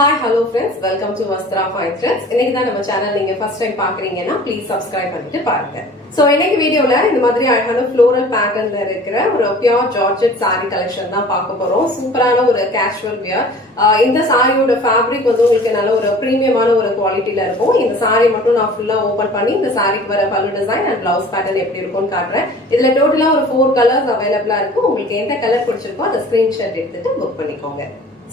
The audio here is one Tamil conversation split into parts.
Hi, hello friends. Welcome to Vastra Fine Threads. இன்னைக்கு தான் நம்ம சேனல் நீங்க ஃபர்ஸ்ட் டைம் பாக்குறீங்கன்னா ப்ளீஸ் சப்ஸ்கிரைப் பண்ணிட்டு பாருங்க. சோ இன்னைக்கு வீடியோல இந்த மாதிரி அழகான ஃப்ளோரல் பேட்டர்ன்ல இருக்கிற ஒரு பியூர் ஜார்ஜெட் saree கலெக்ஷன் தான் பார்க்க போறோம். சூப்பரான ஒரு கேஷுவல் வியர். இந்த சாரியோட ஃபேப்ரிக் வந்து உங்களுக்கு நல்ல ஒரு பிரீமியமான ஒரு குவாலிட்டில இருக்கும். இந்த saree மட்டும் நான் ஃபுல்லா ஓபன் பண்ணி இந்த சாரிக்கு வர பல்லு டிசைன் அண்ட் பிளவுஸ் பேட்டர்ன் எப்படி இருக்கும்னு காட்டுறேன். இதுல டோட்டலா ஒரு 4 கலர்ஸ் அவைலபிளா இருக்கு. உங்களுக்கு எந்த கலர் பிடிச்சிருக்கோ அதை ஸ்கிரீன்ஷாட் எடுத்துட்டு புக் பண்ணிக்கோங்க.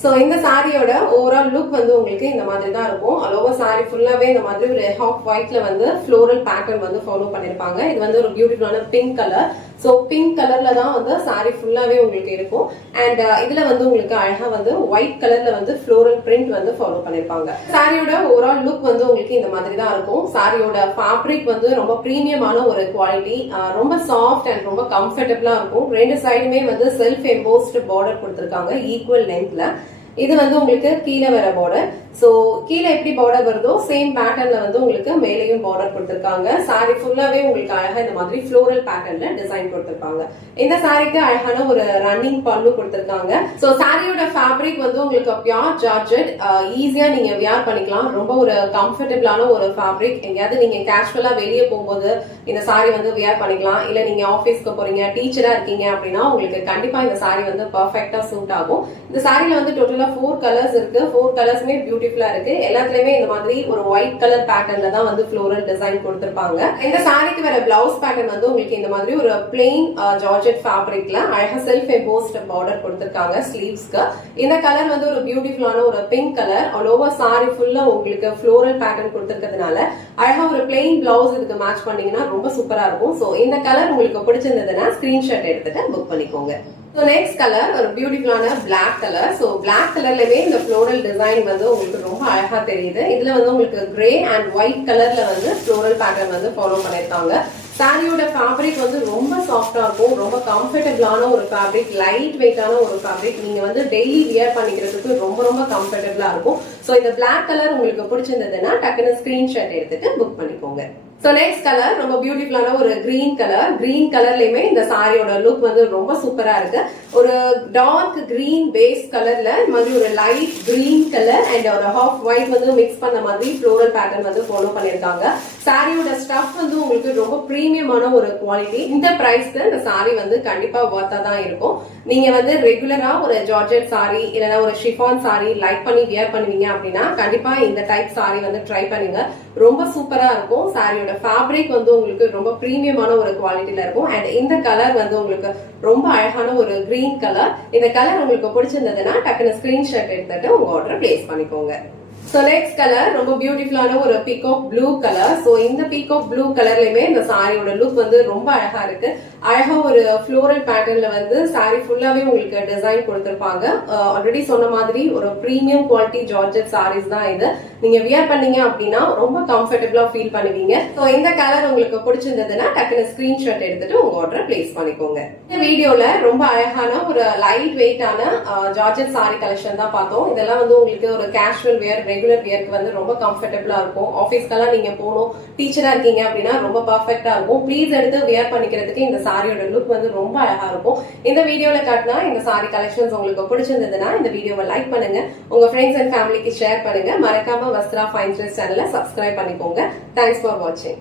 சோ இந்த சாரியோட ஓவரால் லுக் வந்து உங்களுக்கு இந்த மாதிரி தான் இருக்கும். அலோவா சாரி ஃபுல்லாவே இந்த மாதிரி ஒரு ஹாஃப் ஒயிட்ல வந்து ஃப்ளோரல் பேட்டர்ன் வந்து ஃபாலோ பண்ணிருப்பாங்க. இது வந்து ஒரு பியூட்டிஃபுல்லான பிங்க் கலர். சோ பிங்க் கலர்ல தான் வந்து சாரி ஃபுல்லாவே உங்களுக்கு இருக்கும். அண்ட் இதுல வந்து உங்களுக்கு அழகா வந்து ஒயிட் கலர்ல வந்து ஃப்ளோரல் பிரிண்ட் வந்து ஃபாலோ பண்ணிருப்பாங்க. சாரியோட ஓவரால் லுக் வந்து உங்களுக்கு இந்த மாதிரி தான் இருக்கும். சாரியோட ஃபேப்ரிக் வந்து ரொம்ப பிரீமியமான ஒரு குவாலிட்டி, ரொம்ப சாஃப்ட் அண்ட் ரொம்ப கம்ஃபர்டபிளா இருக்கும். ரெண்டு சைடுமே வந்து செல்ஃப் எம்போஸ்ட் பார்டர் கொடுத்திருக்காங்க ஈக்குவல் லென்த்ல. இது வந்து உங்களுக்கு கீழே வர பார்டர். சோ கீழே எப்படி பார்டர் வருதோ சேம் பேட்டர்ன்ல வந்து உங்களுக்கு மேலேயும் பார்டர் கொடுத்திருக்காங்க. சாரி ஃபுல்லாவே உங்களுக்கு அழகா இந்த மாதிரி ஃப்ளோரல் பேட்டர்ன்ல டிசைன் கொடுத்திருப்பாங்க. இந்த சாரிக்கு அழகான ஒரு ரன்னிங் பல்லு கொடுத்திருக்காங்க. சோ சாரியோட ஃபேப்ரிக் வந்து உங்களுக்கு பியூர் ஜார்ஜெட், ஈஸியா நீங்க வியர் பண்ணிக்கலாம். ரொம்ப ஒரு கம்ஃபர்டபிளான ஒரு ஃபேப்ரிக். எங்கேயாவது நீங்க கேஷுவலா வெளியே போகும்போது இந்த சாரி வந்து வியர் பண்ணிக்கலாம். இல்ல நீங்க ஆபீஸ்க்கு போறீங்க, டீச்சரா இருக்கீங்க அப்படின்னா உங்களுக்கு கண்டிப்பா இந்த சாரி வந்து பெர்ஃபெக்ட்டா சூட் ஆகும். இந்த சாரில வந்து டோட்டலா 4 கலர்ஸ் இருக்கு. 4 கலர்ஸ்மே பியூட்டிஃபுல்லா இருக்கு. எல்லாத்துலயுமே இந்த மாதிரி ஒரு ஒயிட் கலர் பேட்டர்ன்ல தான் வந்து ஃப்ளோரல் டிசைன் கொடுத்திருப்பாங்க. இந்த சாரிக்கு வர பிளவுஸ் பேட்டர்ன் வந்து உங்களுக்கு இந்த மாதிரி ஒரு பிளெயின் ஜார்ஜெட் ஃபேப்ரிக்ல அழகா செல்ஃப் எம்போஸ்ட் பார்டர் கொடுத்திருக்காங்க ஸ்லீவ்ஸ்க்கு. இந்த கலர் வந்து ஒரு பியூட்டிஃபுல்லான ஒரு pink colour. All over sorry ஃபுல்லா உங்களுக்கு ஃப்ளோரல் பேட்டர்ன் கொடுத்திருக்கிறதுனால அழகா ஒரு பிளெயின் பிளவுஸ் இதுக்கு மேட்ச் பண்ணீங்கன்னா ரொம்ப சூப்பரா இருக்கும். சோ இந்த கலர் உங்களுக்கு பிடிச்சிருந்ததுன்னா ஸ்கிரீன்ஷாட் எடுத்துட்டு புக் பண்ணிக்கோங்க. So next கலர் ஒரு பியூட்டிஃபுல்லான பிளாக் கலர். சோ பிளாக் கலர்லவே இந்த ஃப்ளோரல் டிசைன் வந்து உங்களுக்கு ரொம்ப அழகா தெரியுது. இதுல வந்து உங்களுக்கு கிரே அண்ட் ஒயிட் கலர்ல வந்து ஃப்ளோரல் பேட்டர்ன் வந்து ஃபாலோ பண்ணிருக்காங்க. சாரியோட ஃபேப்ரிக் வந்து ரொம்ப சாஃப்டா இருக்கும். ரொம்ப கம்ஃபர்டபிளான ஒரு ஃபேப்ரிக், லைட் வெயிட்டான ஒரு ஃபேப்ரிக். நீங்க வந்து டெய்லி வியர் பண்ணிக்கிறதுக்கு ரொம்ப ரொம்ப கம்ஃபர்டபிளா இருக்கும். சோ இந்த பிளாக் கலர் உங்களுக்கு பிடிச்சிருந்ததுன்னா டக்குன்னு ஸ்கிரீன்ஷாட் எடுத்துட்டு புக் பண்ணிக்கோங்க. சோ நெக்ஸ்ட் கலர் ரொம்ப பியூட்டிஃபுல்லான ஒரு கிரீன் கலர். கிரீன் கலர்லயுமே இந்த சாரியோட லுக் வந்து ரொம்ப சூப்பரா இருக்கு. ஒரு டார்க் கிரீன் பேஸ் கலர்ல மாதிரி ஒரு லைட் கிரீன் கலர் அண்ட் ஒரு ஹாஃப் ஒயிட் வந்து மிக்ஸ் பண்ண மாதிரி ஃப்ளோரல் பேட்டர்ன் வந்து ஃபாலோ பண்ணிருக்காங்க. சாரியோட ஸ்டஃப் வந்து உங்களுக்கு ரொம்ப பிரீமியமான ஒரு குவாலிட்டி. இந்த பிரைஸ்க்கு இந்த சாரி வந்து கண்டிப்பா வர்த்தா தான் இருக்கும். நீங்க வந்து ரெகுலரா ஒரு ஜார்ஜெட் சாரி இல்லைன்னா ஒரு ஷிஃபான் சாரி லைக் பண்ணி வியர் பண்ணுவீங்க அப்படின்னா கண்டிப்பா இந்த டைப் சாரி வந்து ட்ரை பண்ணுங்க. ரொம்ப சூப்பரா இருக்கும். சாரியோட ஃபேப்ரிக் வந்து உங்களுக்கு ரொம்ப பிரீமியமான ஒரு குவாலிட்டில இருக்கும். அண்ட் இந்த கலர் வந்து உங்களுக்கு ரொம்ப அழகான ஒரு கிரீன் கலர். இந்த கலர் உங்களுக்கு பிடிச்சிருந்ததுன்னா டக்குனு ஸ்கிரீன்ஷாட் எடுத்துட்டு உங்க ஆர்டர் பிளேஸ் பண்ணிக்கோங்க. சோ நெக்ஸ்ட் கலர் ரொம்ப பியூட்டிஃபுல்லான ஒரு பீகாக் ப்ளூ கலர். சோ இந்த பீகாக் ப்ளூ கலர்லயுமே இந்த சாரியோட லுக் வந்து ரொம்ப அழகா இருக்கு. அழகா ஒரு ஃப்ளோரல் பேட்டர்ன்ல வந்து சாரி ஃபுல்லாவே உங்களுக்கு டிசைன் கொடுத்திருப்பாங்க. ஆல்ரெடி சொன்ன மாதிரி ஒரு பிரீமியம் குவாலிட்டி ஜார்ஜெட் சாரீஸ் தான் இது. நீங்க வியர் பண்ணீங்க அப்படின்னா ரொம்ப கம்ஃபர்டபிளா ஃபீல் பண்ணுவீங்க. சோ இந்த கலர் உங்களுக்கு பிடிச்சிருந்ததுன்னா டக்குனு ஸ்கிரீன்ஷாட் எடுத்துட்டு உங்க ஆர்டர் பிளேஸ் பண்ணிக்கோங்க. இந்த வீடியோல ரொம்ப அழகான ஒரு லைட் வெயிட்டான ஜார்ஜெட் சாரி கலெக்ஷன் தான் பார்த்தோம். இதெல்லாம் வந்து உங்களுக்கு ஒரு கேஷுவல் வியர், ரெகுலர் வியர்க்கு வந்து ரொம்ப கம்ஃபர்டபிளா இருக்கும். ஆபீஸ்க்கெல்லாம் நீங்க போகணும், டீச்சரா இருக்கீங்க அப்படின்னா ரொம்ப பர்ஃபெக்டா இருக்கும். ப்ளீஸ் எடுத்து வியர் பண்ணிக்கிறதுக்கு இந்த சாரியோட லுக் வந்து ரொம்ப அழகா இருக்கும். இந்த வீடியோல காட்டினா இந்த சாரி கலெக்ஷன்ஸ் உங்களுக்கு பிடிச்சிருந்ததுன்னா இந்த வீடியோவை லைக் பண்ணுங்க, உங்க ஃப்ரெண்ட்ஸ் அண்ட் ஃபேமிலிக்கு ஷேர் பண்ணுங்க. மறக்காம வஸ்த்ரா ஃபைன் த்ரெட்ஸ் சேனலை சப்ஸ்கிரைப் பண்ணிக்கோங்க. தேங்க்ஸ் ஃபார் வாட்சிங்.